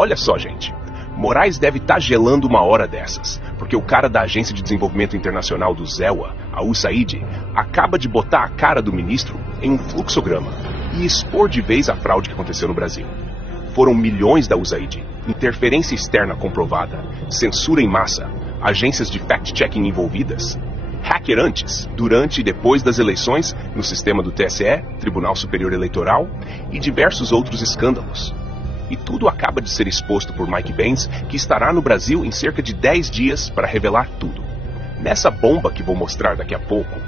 Olha só, gente. Moraes deve estar gelando uma hora dessas, porque o cara da Agência de Desenvolvimento Internacional do ZEWA, a USAID, acaba de botar a cara do ministro em um fluxograma e expor de vez a fraude que aconteceu no Brasil. Foram milhões da USAID, interferência externa comprovada, censura em massa, agências de fact-checking envolvidas, hacker antes, durante e depois das eleições no sistema do TSE, Tribunal Superior Eleitoral, e diversos outros escândalos. E tudo acaba de ser exposto por Mike Benz, que estará no Brasil em cerca de 10 dias para revelar tudo. Nessa bomba que vou mostrar daqui a pouco,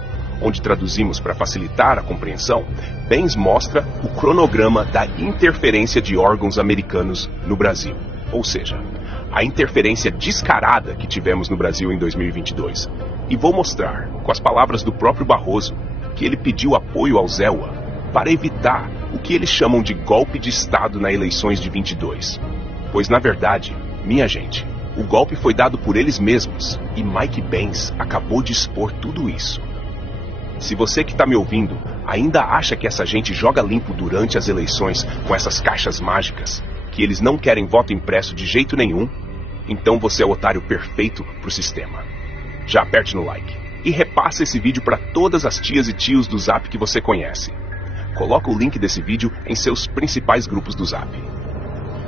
onde traduzimos para facilitar a compreensão, Benz mostra o cronograma da interferência de órgãos americanos no Brasil. Ou seja, a interferência descarada que tivemos no Brasil em 2022. E vou mostrar, com as palavras do próprio Barroso, que ele pediu apoio ao ZEWA para evitar o que eles chamam de golpe de Estado nas eleições de 22. Pois, na verdade, minha gente, o golpe foi dado por eles mesmos e Mike Benz acabou de expor tudo isso. Se você que está me ouvindo ainda acha que essa gente joga limpo durante as eleições com essas caixas mágicas, que eles não querem voto impresso de jeito nenhum, então você é o otário perfeito para o sistema. Já aperte no like e repassa esse vídeo para todas as tias e tios do Zap que você conhece. Coloca o link desse vídeo em seus principais grupos do Zap.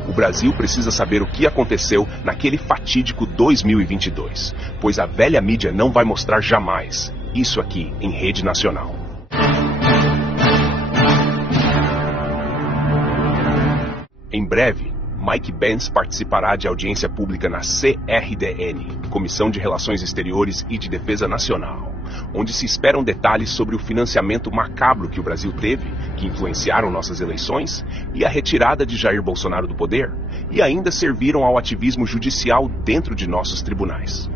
O Brasil precisa saber o que aconteceu naquele fatídico 2022, pois a velha mídia não vai mostrar jamais isso aqui em rede nacional. Em breve, Mike Benz participará de audiência pública na CRDN, Comissão de Relações Exteriores e de Defesa Nacional, onde se esperam detalhes sobre o financiamento macabro que o Brasil teve, que influenciaram nossas eleições, e a retirada de Jair Bolsonaro do poder, e ainda serviram ao ativismo judicial dentro de nossos tribunais.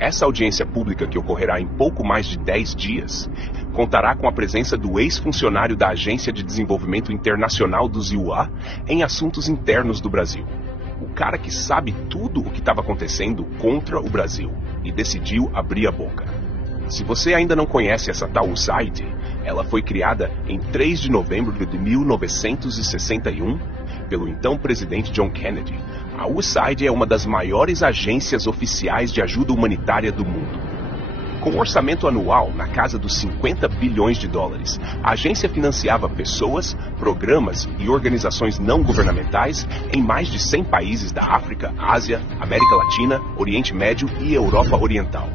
Essa audiência pública, que ocorrerá em pouco mais de 10 dias, contará com a presença do ex-funcionário da Agência de Desenvolvimento Internacional do ZEWA em assuntos internos do Brasil. O cara que sabe tudo o que estava acontecendo contra o Brasil e decidiu abrir a boca. Se você ainda não conhece essa tal USAID, ela foi criada em 3 de novembro de 1961 pelo então presidente John Kennedy. A USAID é uma das maiores agências oficiais de ajuda humanitária do mundo. Com um orçamento anual na casa dos 50 bilhões de dólares, a agência financiava pessoas, programas e organizações não governamentais em mais de 100 países da África, Ásia, América Latina, Oriente Médio e Europa Oriental.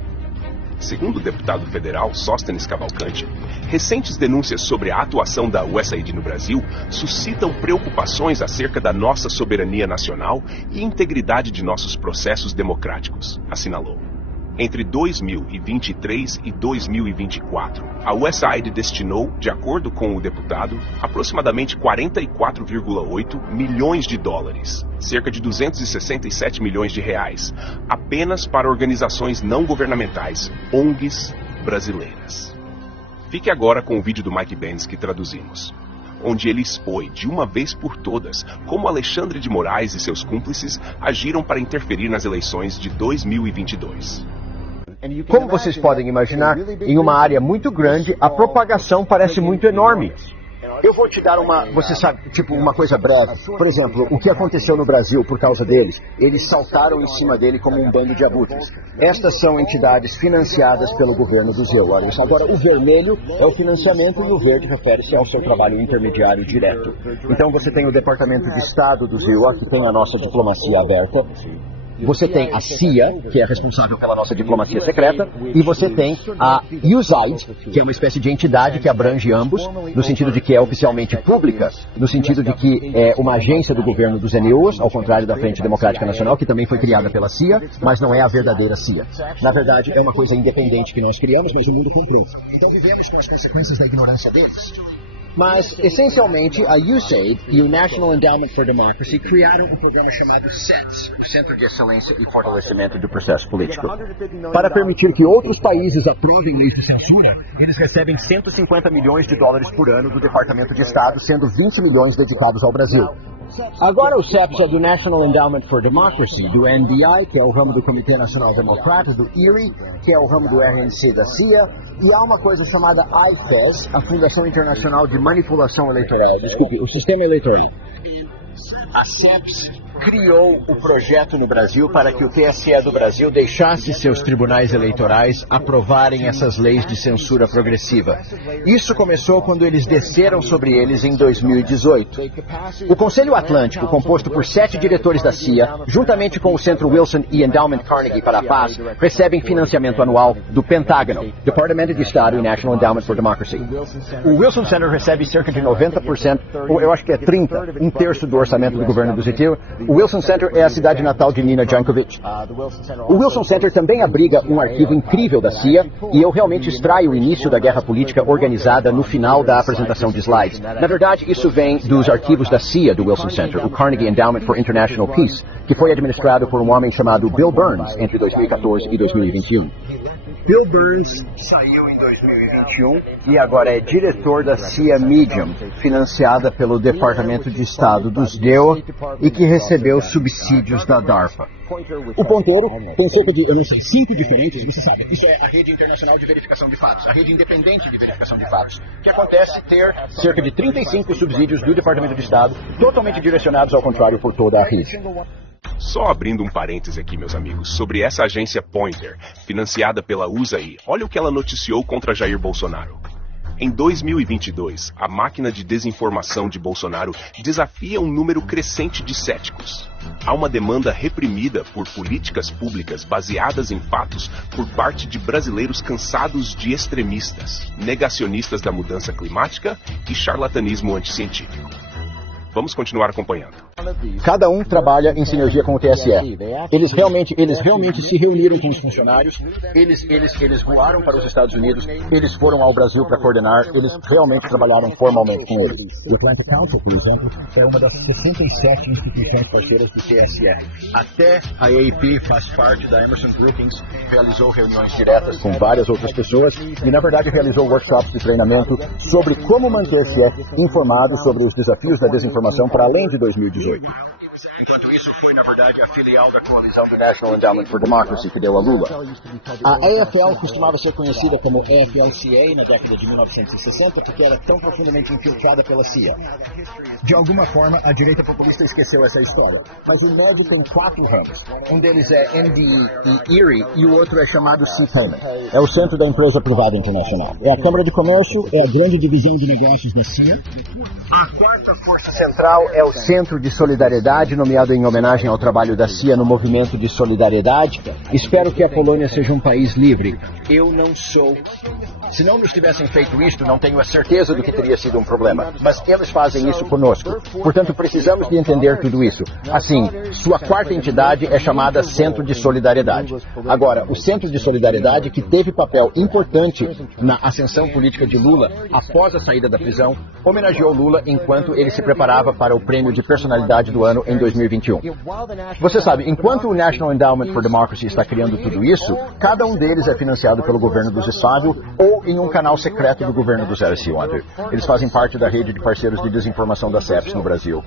Segundo o deputado federal Sóstenes Cavalcante, recentes denúncias sobre a atuação da USAID no Brasil suscitam preocupações acerca da nossa soberania nacional e integridade de nossos processos democráticos, assinalou. Entre 2023 e 2024, a USAID destinou, de acordo com o deputado, aproximadamente 44,8 milhões de dólares, cerca de 267 milhões de reais, apenas para organizações não governamentais, ONGs brasileiras. Fique agora com o vídeo do Mike Benz que traduzimos, onde ele expõe de uma vez por todas como Alexandre de Moraes e seus cúmplices agiram para interferir nas eleições de 2022. Como vocês podem imaginar, em uma área muito grande, a propagação parece muito enorme. Eu vou te dar você sabe, uma coisa breve. Por exemplo, o que aconteceu no Brasil por causa deles? Eles saltaram em cima dele como um bando de abutres. Estas são entidades financiadas pelo governo do ZEWA. Agora, o vermelho é o financiamento e o verde refere-se ao seu trabalho intermediário direto. Então você tem o Departamento de Estado do ZEWA, que tem a nossa diplomacia aberta. Você tem a CIA, que é responsável pela nossa diplomacia secreta, e você tem a USAID, que é uma espécie de entidade que abrange ambos, no sentido de que é oficialmente pública, no sentido de que é uma agência do governo dos NUs, ao contrário da Frente Democrática Nacional, que também foi criada pela CIA, mas não é a verdadeira CIA. Na verdade, é uma coisa independente que nós criamos, mas o mundo compreende. Então vivemos com as consequências da ignorância deles. Mas, essencialmente, a USAID e o National Endowment for Democracy criaram um programa chamado CETS, o Centro de Excelência e Fortalecimento do Processo Político. Para permitir que outros países aprovem leis de censura, eles recebem 150 milhões de dólares por ano do Departamento de Estado, sendo 20 milhões dedicados ao Brasil. Agora o CEPS é do National Endowment for Democracy, do NDI, que é o ramo do Comitê Nacional Democrata, do IRI, que é o ramo do RNC da CIA, e há uma coisa chamada IFES, a Fundação Internacional de Manipulação Eleitoral, o Sistema Eleitoral. A CEPS criou o projeto no Brasil para que o TSE do Brasil deixasse seus tribunais eleitorais aprovarem essas leis de censura progressiva. Isso começou quando eles desceram sobre eles em 2018. O Conselho Atlântico, composto por 7 diretores da CIA, juntamente com o Centro Wilson e Endowment Carnegie para a Paz, recebem financiamento anual do Pentágono, Departamento de Estado e National Endowment for Democracy. O Wilson Center recebe cerca de 90%, ou eu acho que é 30%, um terço do orçamento do governo do Zitil. O Wilson Center é a cidade natal de Nina Jankovic. O Wilson Center também abriga um arquivo incrível da CIA e eu realmente extraio o início da guerra política organizada no final da apresentação de slides. Na verdade, isso vem dos arquivos da CIA do Wilson Center, o Carnegie Endowment for International Peace, que foi administrado por um homem chamado Bill Burns entre 2014 e 2021. Bill Burns saiu em 2021 e agora é diretor da CIA Medium, financiada pelo Departamento de Estado dos DEO e que recebeu subsídios da DARPA. O ponteiro tem cerca de, 5 diferentes, você sabe, isso é a rede internacional de verificação de fatos, a rede independente de verificação de fatos, que acontece ter cerca de 35 subsídios do Departamento de Estado, totalmente direcionados ao contrário por toda a rede. Só abrindo um parêntese aqui, meus amigos, sobre essa agência Pointer, financiada pela USAID, olha o que ela noticiou contra Jair Bolsonaro. Em 2022, a máquina de desinformação de Bolsonaro desafia um número crescente de céticos. Há uma demanda reprimida por políticas públicas baseadas em fatos por parte de brasileiros cansados de extremistas, negacionistas da mudança climática e charlatanismo anticientífico. Vamos continuar acompanhando. Cada um trabalha em sinergia com o TSE. Eles realmente se reuniram com os funcionários, eles voaram para os Estados Unidos, eles foram ao Brasil para coordenar, eles realmente trabalharam formalmente com eles. O Atlantic Council, por exemplo, é uma das 67 instituições parceiras do TSE. Até a AAP faz parte da Emerson Brookings, realizou reuniões diretas com várias outras pessoas e, na verdade, realizou workshops de treinamento sobre como manter-se informado sobre os desafios da desinformação para além de 2018. Enquanto isso foi, na verdade, a filial da coalizão do National Endowment for Democracy que deu a Lula. A EFL costumava ser conhecida como EFL-CA na década de 1960 porque era tão profundamente infiltrada pela CIA. De alguma forma, a direita populista esqueceu essa história. Mas o MED tem 4 ramos. Um deles é MDE e ERIE e o outro é chamado CPAN. É o centro da empresa privada internacional. É a Câmara de Comércio, é a grande divisão de negócios da CIA. A quarta força central é o Centro de Solidariedade, nomeado em homenagem ao trabalho da CIA no movimento de solidariedade. Espero que a Polônia seja um país livre. Eu não sou. Se não nos tivessem feito isto, não tenho a certeza do que teria sido um problema. Mas eles fazem isso conosco. Portanto, precisamos de entender tudo isso. Assim, sua quarta entidade é chamada Centro de Solidariedade. Agora, o Centro de Solidariedade, que teve papel importante na ascensão política de Lula após a saída da prisão, homenageou Lula enquanto ele se preparava para o prêmio de personalidade do ano em 2021. Você sabe, enquanto o National Endowment for Democracy está criando tudo isso, cada um deles é financiado pelo governo dos estados ou em um canal secreto do governo do Zé Silva. Eles fazem parte da rede de parceiros de desinformação da CEPS no Brasil.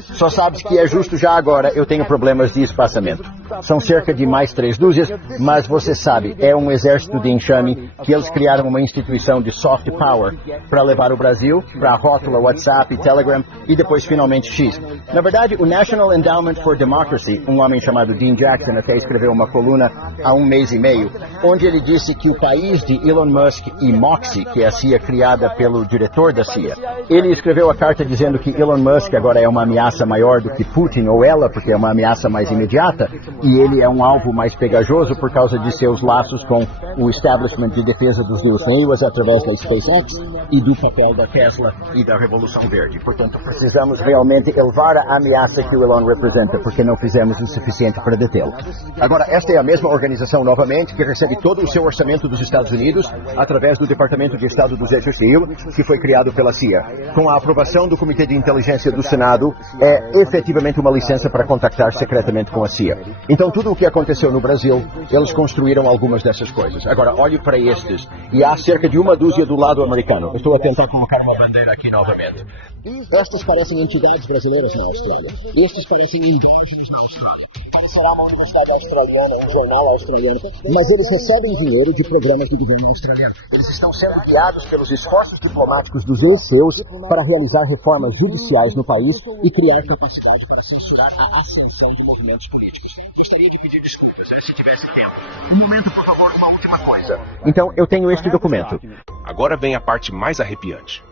Só sabes que é justo já agora eu tenho problemas de espaçamento. São cerca de mais 3 dúzias, mas você sabe, é um exército de enxame que eles criaram uma instituição de soft power para levar o Brasil para a rótula WhatsApp, Telegram e depois finalmente X. Na verdade, o National Endowment for Democracy, um homem chamado Dean Jackson até escreveu uma coluna há 1 mês e meio, onde ele disse que o país de Elon Musk e Moxie, que é a CIA criada pelo diretor da CIA, ele escreveu a carta dizendo que Elon Musk agora é uma ameaça maior do que Putin ou ela, porque é uma ameaça mais imediata, e ele é um alvo mais pegajoso por causa de seus laços com o establishment de defesa dos News Neighbors através da SpaceX e do papel da Tesla e da Revolução Verde. Portanto, precisamos realmente elevar a ameaça que o Elon representa, porque não fizemos o suficiente para detê-lo. Agora, esta é a mesma organização, novamente, que recebe todo o seu orçamento dos Estados Unidos através do Departamento de Estado do Zé Silva, que foi criado pela CIA. Com a aprovação do Comitê de Inteligência do Senado, é efetivamente uma licença para contactar secretamente com a CIA. Então, tudo o que aconteceu no Brasil, eles construíram algumas dessas coisas. Agora, olhe para estes, e há cerca de 1 dúzia do lado americano. Eu estou a tentar colocar uma bandeira aqui novamente. Estas parecem entidades brasileiras na Austrália. Estes parecem endógenos na Austrália. será uma universidade australiana, um jornal australiano, mas eles recebem dinheiro de programas do governo australiano. Eles estão sendo guiados pelos esforços diplomáticos dos ESEUs para realizar reformas judiciais no país e criar capacidade para censurar a ascensão de movimentos políticos. Gostaria de pedir desculpas se tivesse tempo. Um momento, por favor, uma última coisa. Então, eu tenho este documento. Agora vem a parte mais arrepiante.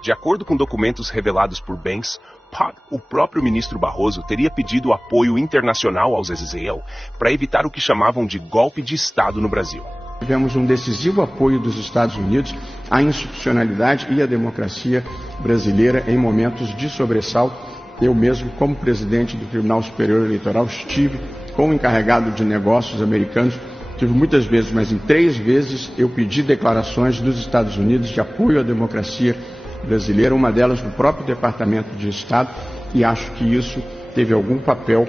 De acordo com documentos revelados por Banks, o próprio ministro Barroso teria pedido apoio internacional aos Israel para evitar o que chamavam de golpe de Estado no Brasil. Tivemos um decisivo apoio dos Estados Unidos à institucionalidade e à democracia brasileira em momentos de sobressalto. Eu mesmo, como presidente do Tribunal Superior Eleitoral, estive com o encarregado de negócios americanos. Tive muitas vezes, mas em 3 vezes eu pedi declarações dos Estados Unidos de apoio à democracia brasileira, uma delas no próprio Departamento de Estado, e acho que isso teve algum papel,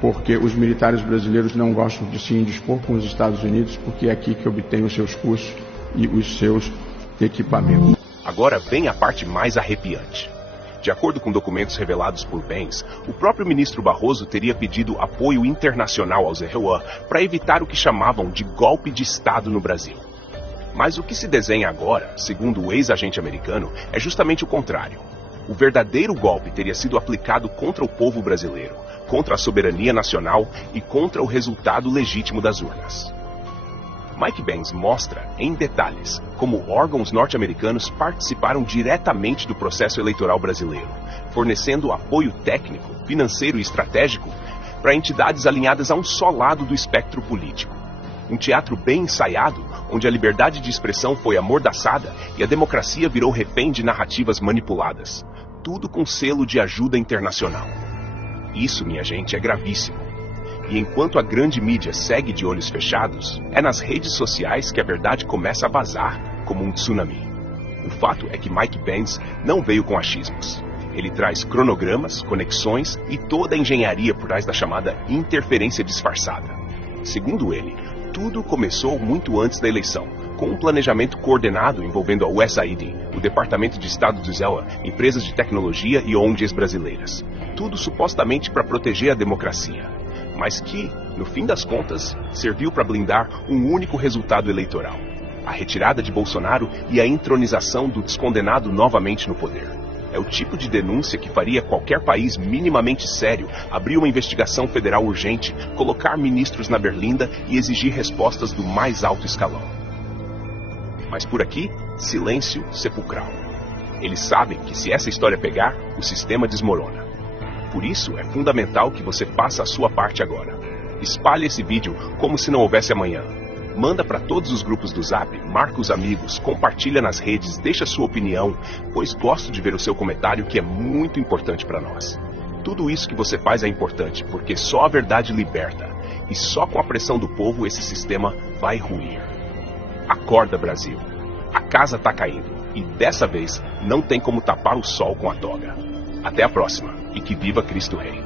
porque os militares brasileiros não gostam de se indispor com os Estados Unidos, porque é aqui que obtêm os seus cursos e os seus equipamentos. Agora vem a parte mais arrepiante. De acordo com documentos revelados por Banks, o próprio ministro Barroso teria pedido apoio internacional aos Israel para evitar o que chamavam de golpe de Estado no Brasil. Mas o que se desenha agora, segundo o ex-agente americano, é justamente o contrário. O verdadeiro golpe teria sido aplicado contra o povo brasileiro, contra a soberania nacional e contra o resultado legítimo das urnas. Mike Banks mostra, em detalhes, como órgãos norte-americanos participaram diretamente do processo eleitoral brasileiro, fornecendo apoio técnico, financeiro e estratégico para entidades alinhadas a um só lado do espectro político. Um teatro bem ensaiado, onde a liberdade de expressão foi amordaçada e a democracia virou refém de narrativas manipuladas. Tudo com selo de ajuda internacional. Isso, minha gente, é gravíssimo. E enquanto a grande mídia segue de olhos fechados, é nas redes sociais que a verdade começa a vazar, como um tsunami. O fato é que Mike Banks não veio com achismos. Ele traz cronogramas, conexões e toda a engenharia por trás da chamada interferência disfarçada. Segundo ele, tudo começou muito antes da eleição, com um planejamento coordenado envolvendo a USAID, o Departamento de Estado do Israel, empresas de tecnologia e ONGs brasileiras. Tudo supostamente para proteger a democracia, mas que, no fim das contas, serviu para blindar um único resultado eleitoral: a retirada de Bolsonaro e a entronização do descondenado novamente no poder. É o tipo de denúncia que faria qualquer país minimamente sério abrir uma investigação federal urgente, colocar ministros na berlinda e exigir respostas do mais alto escalão. Mas por aqui, silêncio sepulcral. Eles sabem que se essa história pegar, o sistema desmorona. Por isso é fundamental que você faça a sua parte agora. Espalhe esse vídeo como se não houvesse amanhã. Manda para todos os grupos do Zap, marca os amigos, compartilha nas redes, deixa sua opinião, pois gosto de ver o seu comentário, que é muito importante para nós. Tudo isso que você faz é importante, porque só a verdade liberta, e só com a pressão do povo esse sistema vai ruir. Acorda, Brasil. A casa tá caindo, e dessa vez não tem como tapar o sol com a toga. Até a próxima, e que viva Cristo Rei.